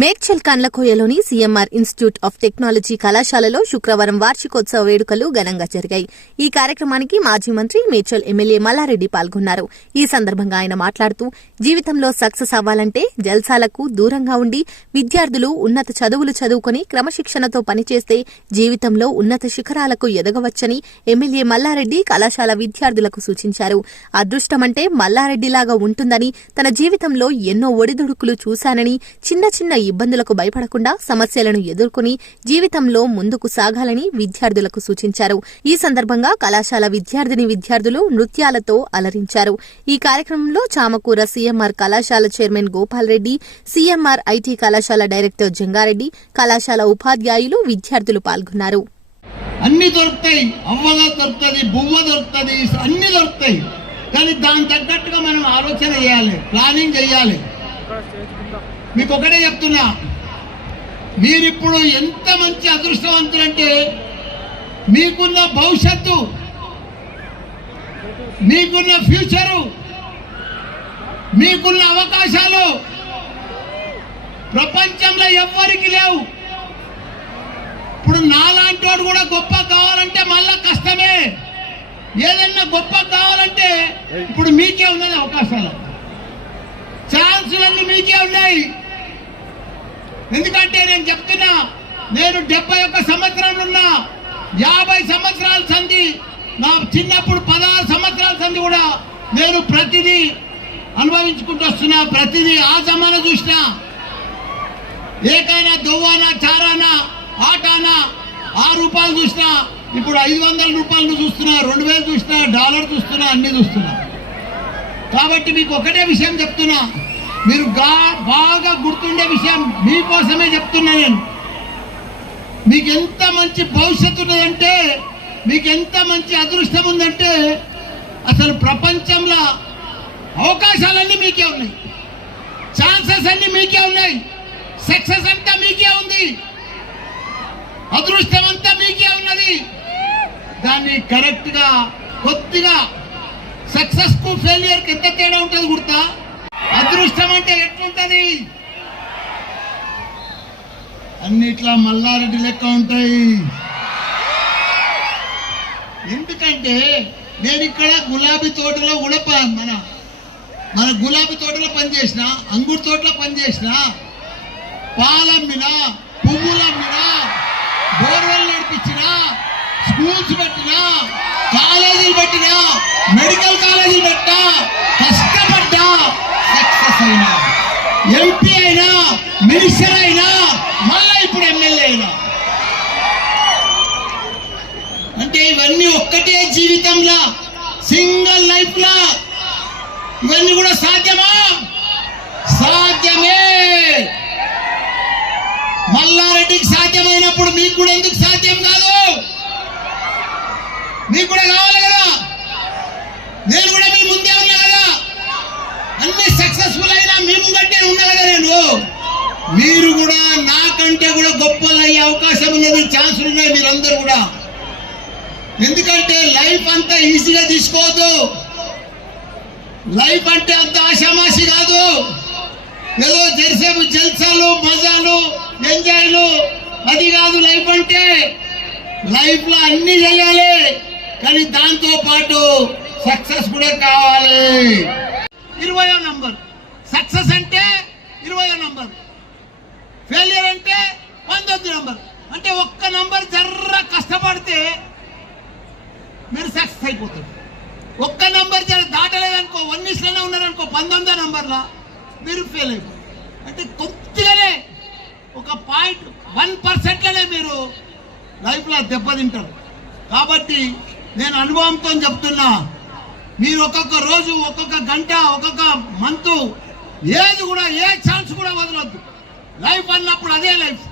మేడ్చల్ కండ్లకోయలోని CMR institute of technology కళాశాలలో శుక్రవారం వార్షికోత్సవ వేడుకలు ఘనంగా జరిగాయి. ఈ కార్యక్రమానికి మాజీ మంత్రి మేడ్చల్ ఎమ్మెల్యే మల్లారెడ్డి పాల్గొన్నారు. ఈ సందర్భంగా ఆయన మాట్లాడుతూ జీవితంలో సక్సెస్ అవ్వాలంటే జల్సాలకు దూరంగా ఉండి విద్యార్థులు ఉన్నత చదువులు చదువుకొని క్రమశిక్షణతో పనిచేస్తే జీవితంలో ఉన్నత శిఖరాలకు ఎదగవచ్చని ఎమ్మెల్యే మల్లారెడ్డి కళాశాల విద్యార్థులకు సూచించారు. అదృష్టమంటే మల్లారెడ్డిలాగా ఉంటుందని తన జీవితంలో ఎన్నో ఒడిదుడుకులు చూశానని చిన్న చిన్న ఇబ్బందులకు భయపడకుండా సమస్యలను ఎదుర్కొని జీవితంలో ముందుకు సాగాలని విద్యార్థులకు సూచించారు. ఈ సందర్భంగా కళాశాల విద్యార్థిని విద్యార్థులు నృత్యాలతో అలరించారు. ఈ కార్యక్రమంలో చామకూర సీఎంఆర్ కళాశాల chairman Gopal Reddy CMR IT కళాశాల డైరెక్టర్ జంగారెడ్డి కళాశాల ఉపాధ్యాయులు విద్యార్థులు పాల్గొన్నారు. అన్ని దొరుకుతాయి. అవ్వల దొరుకుతుంది బువ్వ దొరుకుతుంది అన్ని దొరుకుతాయి. కానీ దాని తగ్గట్టుగా మనం ఆలోచన చేయాలి ప్లానింగ్ చేయాలి. మీకు ఒకటే చెప్తున్నా. మీరిప్పుడు ఎంత మంచి అదృష్టవంతులంటే మీకున్న భవిష్యత్తు మీకున్న ఫ్యూచరు మీకున్న అవకాశాలు ప్రపంచంలో ఎవ్వరికి లేవు. ఇప్పుడు నాలాంటి వాడు కూడా గొప్ప కావాలంటే మళ్ళా కష్టమే. ఏదన్నా గొప్ప కావాలంటే ఇప్పుడు మీకే ఉన్నది అవకాశాలు. ఛాన్సులన్నీ మీకే ఉన్నాయి. ఎందుకంటే నేను చెప్తున్నా నేను డెబ్బై ఒక్క సంవత్సరాలున్నా యాభై సంవత్సరాల సంధి నా చిన్నప్పుడు పదహారు సంవత్సరాల సంధి కూడా నేను ప్రతిదీ అనుభవించుకుంటూ వస్తున్నా ప్రతిదీ ఆ జమాన చూసిన. ఏకైనా దొవ్వానా చారానా ఆటానా ఆ రూపాయలు చూసినా ఇప్పుడు ఐదు వందల రూపాయలు చూస్తున్నా రెండు వేలు చూసినా డాలర్ చూస్తున్నా అన్నీ చూస్తున్నా. కాబట్టి మీకు ఒకటే విషయం చెప్తున్నా మీరు బాగా గుర్తుండే విషయం మీకోసమే చెప్తున్నా నేను. మీకు ఎంత మంచి భవిష్యత్తు ఉన్నదంటే మీకు ఎంత మంచి అదృష్టం ఉందంటే అసలు ప్రపంచంలో అవకాశాలన్నీ మీకే ఉన్నాయి. ఛాన్సెస్ అన్ని మీకే ఉన్నాయి. సక్సెస్ అంతా మీకే ఉంది. అదృష్టం అంతా మీకే ఉన్నది. దాన్ని కరెక్ట్గా కొద్దిగా సక్సెస్కు ఫెయిలియర్కి ఎంత తేడా ఉంటుంది గుర్తా? అదృష్టం అంటే ఎట్లుంటది? అన్నిట్లా మల్లారెడ్డి లెక్క ఉంటాయి. ఎందుకంటే నేను ఇక్కడ గులాబీ తోటలో కూడా మన మన గులాబీ తోటలో పనిచేసిన అంగుర్ తోటలో పనిచేసిన పాలమ్మిన పువ్వులమ్మిన బోర్వెల్ నడిపించిన స్కూల్స్ పెట్టినా కాలేజీలు పెట్టిన మెడికల్ కాలేజీలు పెట్టిన సక్సెస్ అయినా ఎంపీ అయినా మినిస్టర్ అయినా మళ్ళా ఇప్పుడు ఎమ్మెల్యే అయినా. అంటే ఇవన్నీ ఒక్కటే జీవితంలో సింగిల్ లైఫ్ లా ఇవన్నీ కూడా సాధ్యమా? సాధ్యమే. మల్లారెడ్డికి సాధ్యమైనప్పుడు మీకు కూడా ఎందుకు సాధ్యం కాదు? మీకు కూడా కావాలి కదా నేను కూడా మీ ముందే ఉన్నా కదా అన్ని సక్సెస్ఫుల్ అయినా మీ ముందంటే ఉన్నా కదా నేను. మీరు కూడా నాకంటే కూడా గొప్పలు అయ్యే అవకాశం ఉన్నది ఛాన్సులు ఉన్నాయి మీరందరూ కూడా. ఎందుకంటే లైఫ్ అంతా ఈజీగా తీసుకోవద్దు. లైఫ్ అంటే అంత ఆషామాషి కాదు. ఏదో జరిసేపు జల్సాలు మజాలు ఎంజాయ్లు అది కాదు లైఫ్ అంటే. లైఫ్లో అన్నీ చేయాలి కానీ దాంతో పాటు సక్సెస్ కూడా కావాలి. ఇరవయో నంబర్. సక్సెస్ అంటే ఇరవై నంబర్. ఫెయిలియర్ అంటే పంతొమ్మిది నంబర్. అంటే ఒక్క నంబర్ జర్ర కష్టపడితే మీరు సక్సెస్ అయిపోతారు. ఒక్క నంబర్ జర దాటలేదనుకో వన్ ఇస్లోనే ఉన్నారనుకో పంతొమ్మిదో నంబర్లో మీరు ఫెయిల్ అయిపోతారు. అంటే కొద్దిగానే ఒక పాయింట్ వన్ పర్సెంట్లోనే మీరు లైఫ్లో దెబ్బతింటారు. కాబట్టి నేను అనుభవంతో చెప్తున్నా మీరు ఒక్కొక్క రోజు ఒక్కొక్క గంట ఒక్కొక్క మంతు ఏది కూడా ఏ ఛాన్స్ కూడా వదలొద్దు. లైఫ్ అన్నప్పుడు అదే లైఫ్.